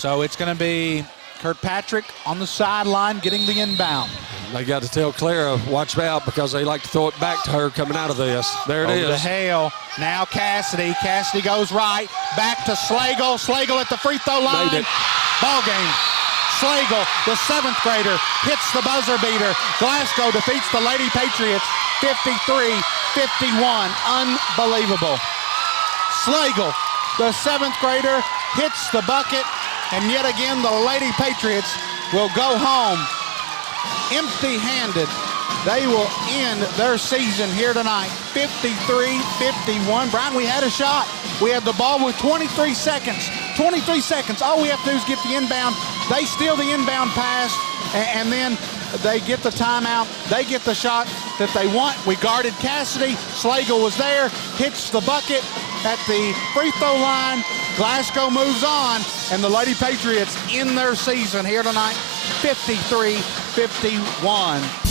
So it's going to be Kirkpatrick on the sideline getting the inbound. They got to tell Clara, watch out, because they like to throw it back to her coming out of this. There it is. Over to Hale. Now Cassidy. Cassidy goes right. Back to Slagle. Slagle at the free throw line. Made it. Ball game. Slagle, the 7th grader, hits the buzzer beater. Glasgow defeats the Lady Patriots 53-51. Unbelievable. Slagle, the 7th grader, hits the bucket, and yet again the Lady Patriots will go home empty-handed. They will end their season here tonight, 53-51. Brian, we had a shot. We had the ball with 23 seconds. 23 seconds. All we have to do is get the inbound. They steal the inbound pass, and then they get the timeout. They get the shot that they want. We guarded Cassidy. Slagle was there, hits the bucket at the free throw line. Glasgow moves on, and the Lady Patriots end their season here tonight, 53-51.